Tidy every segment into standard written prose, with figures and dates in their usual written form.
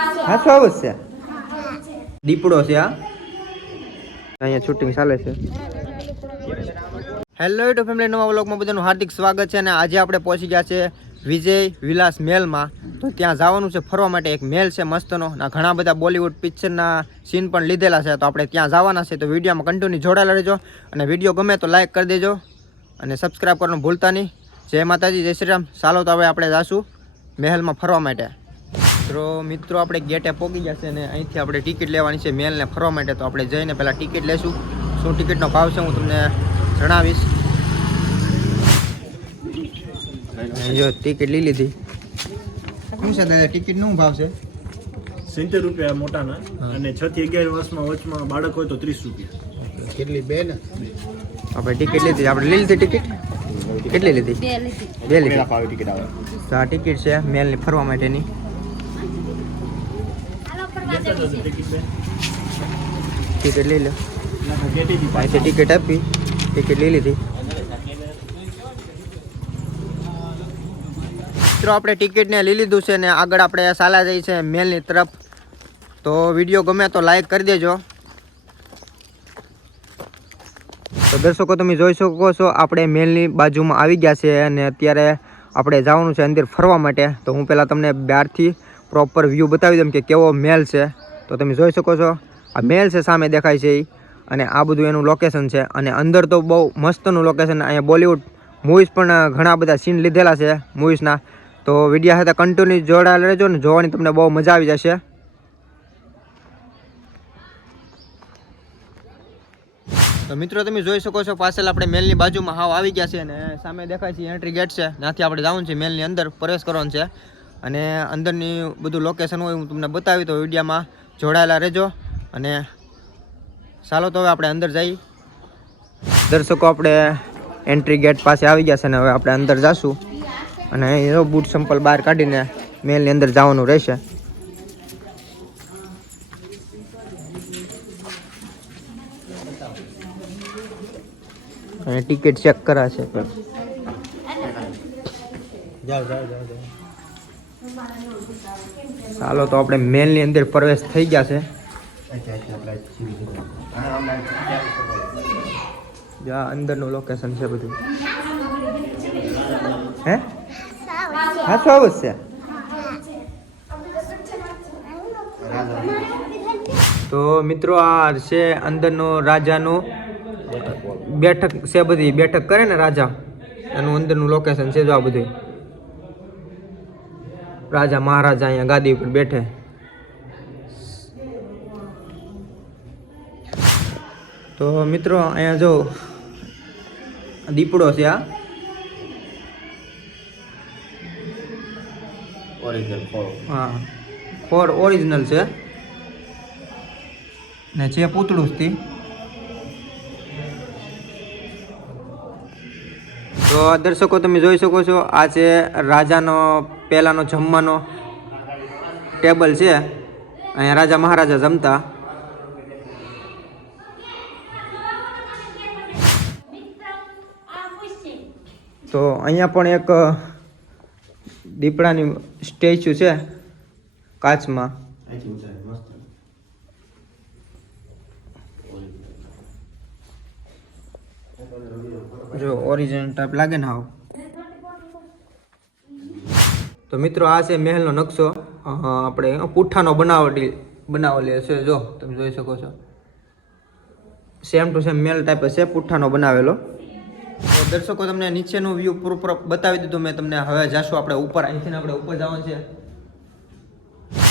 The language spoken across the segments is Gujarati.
હાસો આવશે દીપડો છે આ અહીંયા શૂટિંગ ચાલે છે. હેલો યુટ્યુબ ફેમિલી, નવા વ્લોગમાં બધાનું હાર્દિક સ્વાગત છે. અને આજે આપણે પહોંચી ગયા છે વિજય વિલાસ મેલમાં. તો ત્યાં જવાનું છે ફરવા માટે. એક મેલ છે મસ્તનો, ઘણા બધા બોલિવૂડ પિક્ચરના સીન પણ લીધેલા છે. તો આપણે ત્યાં જવાના છે. તો વિડીયોમાં કન્ટિન્યુ જોડાયેલા રહેજો અને વિડીયો ગમે તો લાઈક કરી દેજો અને સબસ્ક્રાઈબ કરવાનું ભૂલતા નહીં. જય માતાજી, જય શ્રી રામ. ચાલો તો હવે આપણે જાશું મહેલમાં ફરવા માટે. તો મિત્રો આપણે ગેટે પહોંચી ગયા છે અને અહીંથી આપણે ટિકિટ લેવાની છે મેલને ફરવા માટે. તો આપણે જઈને પહેલાં ટિકિટ લેશું. શું ટિકિટનો ભાવ છે હું તમને જણાવીશ. જો ટિકિટ લઈ લીધી. શું છે દાદા ટિકિટનો ભાવ છે? 70 રૂપિયા મોટાના અને 6 થી 11 વર્ષમાં વચમાં બાળક હોય તો 30 રૂપિયા. કેટલી? બે ને આપણે ટિકિટ લીધી. આપણે લઈ લીધી ટિકિટ. કેટલી લીધી? બે લીધી. ટિકિટ આવે. તો આ ટિકિટ છે મેલની ફરવા માટેની. ટિકિટ લઈ લો. અહીંથી ટિકિટ આપી, ટિકિટ લઈ લીધી. મિત્રો આપણે ટિકિટને લઈ લીધું છે ને આગળ આપણે ચાલ્યા જઈએ છે મેલની તરફ. તો વિડીયો ગમે તો લાઈક કરી દેજો. તો દર્શકો તમે જોઈ શકો છો આપણે મેલની બાજુમાં આવી ગયા છે અને અત્યારે આપણે જવાનું છે અંદર ફરવા માટે. તો હું પહેલાં તમને બહારથી પ્રોપર વ્યૂ બતાવી દઉં કે કેવો મેલ છે. તો તમે જોઈ શકો છો આ મેલ છે સામે દેખાય છે એ, અને આ બધું એનું લોકેશન છે. અને અંદર તો બહુ મસ્તનું લોકેશન. અહીંયા બોલિવૂડ મૂવીઝ પણ ઘણા બધા સીન લીધેલા છે મૂવીઝના. તો વિડીયો સાથે કન્ટિન્યુ જોડાયેલા રહેજો ને જોવાની તમને બહુ મજા આવી જશે. તો મિત્રો તમે જોઈ શકો છો પાછળ આપણે મેલની બાજુમાં હાવ આવી ગયા છે અને સામે દેખાય છે એન્ટ્રી ગેટ છે. ત્યાંથી આપણે જવાનું છે મેલની અંદર પ્રવેશ કરવાનો છે. અને અંદરની બધું લોકેશન હોય હું તમને બતાવી. તો વિડીયોમાં જોડાયેલા રહેજો. અને ચાલો તો હવે આપણે અંદર જઈએ. દર્શકો આપણે એન્ટ્રી ગેટ પાસે આવી ગયા છે અને હવે આપણે અંદર જઈશું. અને એનો બૂટ સંપલ બહાર કાઢીને મેલની અંદર જવાનું રહેશે. અને ટિકિટ ચેક કરાશે. ચાલો તો આપણે મેલની અંદર પ્રવેશ થઈ ગયા છે. અંદરનું લોકેશન છે બધું. હે હા શું આવશે? તો મિત્રો આ છે અંદરનો રાજાનું બેઠક છે. બધી બેઠક કરે ને રાજા, એનું અંદરનું લોકેશન છે. જો આ બધું રાજા મહારાજા અહીંયા ગાદી ઉપર બેઠે. તો મિત્રો અહીંયા જો દીપડો છે. આ હા ફોર ઓરિજિનલ છે ને છે પૂતળું જ થી. તો દર્શકો તમે જોઈ શકો છો આ છે રાજાનો પહેલાંનો જમવાનો ટેબલ છે. અહીંયા રાજા મહારાજા જમતા. તો અહીંયા પણ એક દીપડાની સ્ટેચ્યુ છે કાચમાં. જો ઓરિજિનલ ટાઈપ લાગે ને હાવ. તો મિત્રો આ છે મહેલનો નકશો. આપણે પુઠ્ઠાનો બનાવેલો છે. જો તમે જોઈ શકો છો same to same male type છે પુઠ્ઠાનો બનાવેલો. તો દર્શકો તમને નીચેનું વ્યૂ પૂરું બતાવી દીધું મેં તમને. હવે જાશું આપણે ઉપર. અહીંથી આપણે ઉપર જવાનું છે.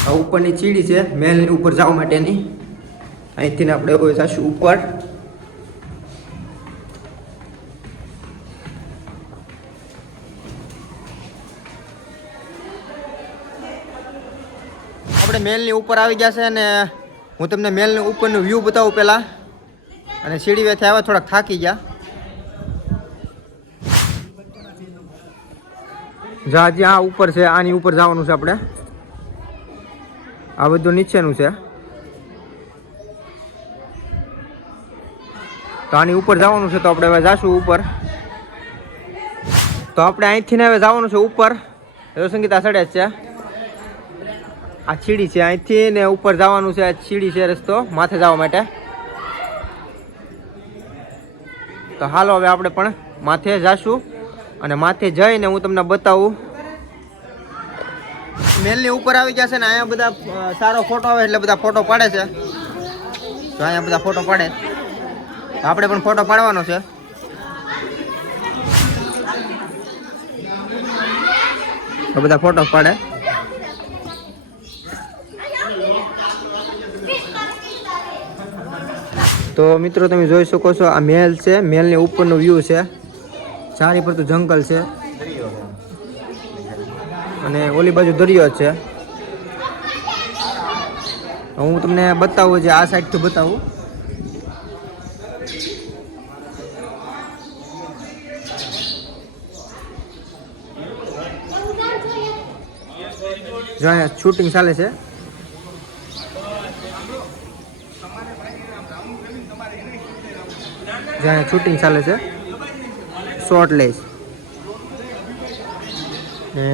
આ ઉપરની ચીડી છે મહેલની ઉપર જવા માટેની. અહીંથી આપણે જાશું ઉપર. આપણે મેલની ઉપર આવી ગયા છે અને હું તમને મેલની ઉપરનું વ્યૂ બતાવું પહેલાં. અને સીડી વેથી આવ્યા, થોડાક થાકી ગયા. જ્યાં ઉપર છે આની ઉપર જવાનું છે આપણે. આ બધું નીચેનું છે. તો આની ઉપર જવાનું છે. તો આપણે હવે જાશું ઉપર. તો આપણે અહીંથી હવે જવાનું છે ઉપર. સંગીતા સડે છે. આ સીડી છે, અહીંથી ને ઉપર જવાનું છે. સીડી છે રસ્તો માથે જવા માટે. તો હાલો હવે આપણે પણ માથે જાશું અને માથે જઈને હું તમને બતાવું. મેલની ઉપર આવી ગયા છે ને અહીંયા બધા સારો ફોટો આવે એટલે બધા ફોટો પાડે છે. તો અહીંયા બધા ફોટો પાડે, આપણે પણ ફોટો પાડવાનો છે. તો બધા ફોટો પાડે. તો મિત્રો તમે જોઈ શકો છો આ મહેલ છે. મહેલની ઉપરનો વ્યૂ છે. ચારે પર તો જંગલ છે અને ઓલી બાજુ દરિયો છે. હું તમને બતાવું જે આ સાઈડથી બતાવું. જો અહીંયા શૂટિંગ ચાલે છે. જ્યાં શૂટિંગ ચાલે છે, શોર્ટ લેસ.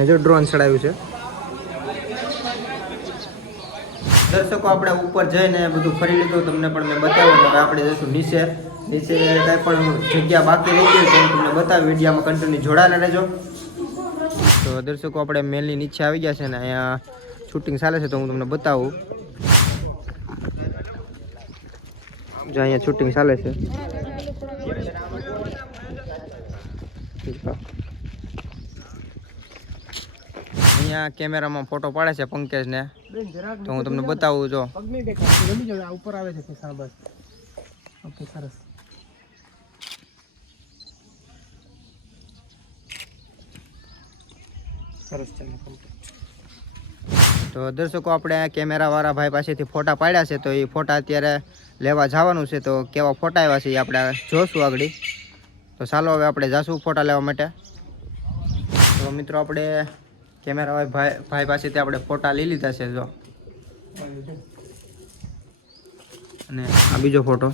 જો ડ્રોન ચડાવ્યું છે. દર્શકો આપણે ઉપર જઈને બધું ફરી લીધું, તમને પણ મેં બતાવ્યું. હવે આપણે જઈશું નીચે. નીચે કાંઈ પણ જગ્યા બાકી રહી ગઈ તો હું તમને બતાવ્યું. વિડીયોમાં કન્ટિન્યુ જોડાયેલા રહેજો. તો દર્શકો આપણે મેલની નીચે આવી ગયા છે ને અહીંયા શૂટિંગ ચાલે છે તો હું તમને બતાવું. જો અહીંયા શૂટિંગ ચાલે છે. અહીંયા કેમેરામાં ફોટો પાડે છે પંકજ ને, તો હું તમને બતાવું. જો ઉપર આવે છે બસ. ઓકે, સરસ. સરસ છે. તો દર્શકો આપણે કેમેરા વાળા ભાઈ પાસેથી ફોટા પાડ્યા છે તો એ ફોટા અત્યારે લેવા જવાનું છે. તો કેવા ફોટા આવ્યા છે એ આપણે જોશું આગળ. તો ચાલો હવે આપણે જાશું ફોટા લેવા માટે. તો મિત્રો આપણે કેમેરા ભાઈ પાસેથી આપણે ફોટા લઈ લીધા છે. જો અને આ બીજો ફોટો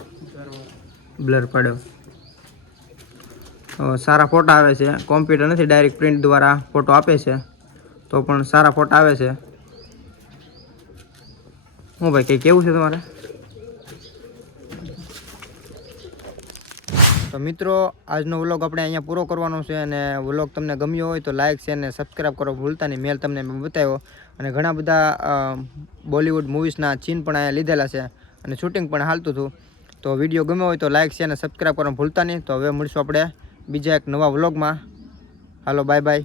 બ્લર પડ્યો. તો સારા ફોટા આવે છે. કોમ્પ્યુટર નથી, ડાયરેક્ટ પ્રિન્ટ દ્વારા ફોટો આપે છે તો પણ સારા ફોટા આવે છે. હું ભાઈ કંઈ કેવું છે તમારે? તો મિત્રો આજનો વ્લોગ આપણે અહીંયા પૂરો કરવાનો છે અને વ્લોગ તમને ગમ્યો હોય તો લાઇક શેર અને સબસ્ક્રાઈબ કરો ભૂલતા નહીં. મેલ તમને મેં બતાવ્યો અને ઘણા બધા બોલિવૂડ મૂવીઝના સીન પણ અહીંયા લીધેલા છે અને શૂટિંગ પણ હાલતું હતું. તો વિડીયો ગમ્યો હોય તો લાઇક શેર અને સબસ્ક્રાઈબ કરવાનું ભૂલતા નહીં. તો હવે મળીશું આપણે બીજા એક નવા વ્લોગમાં. હાલો, બાય બાય.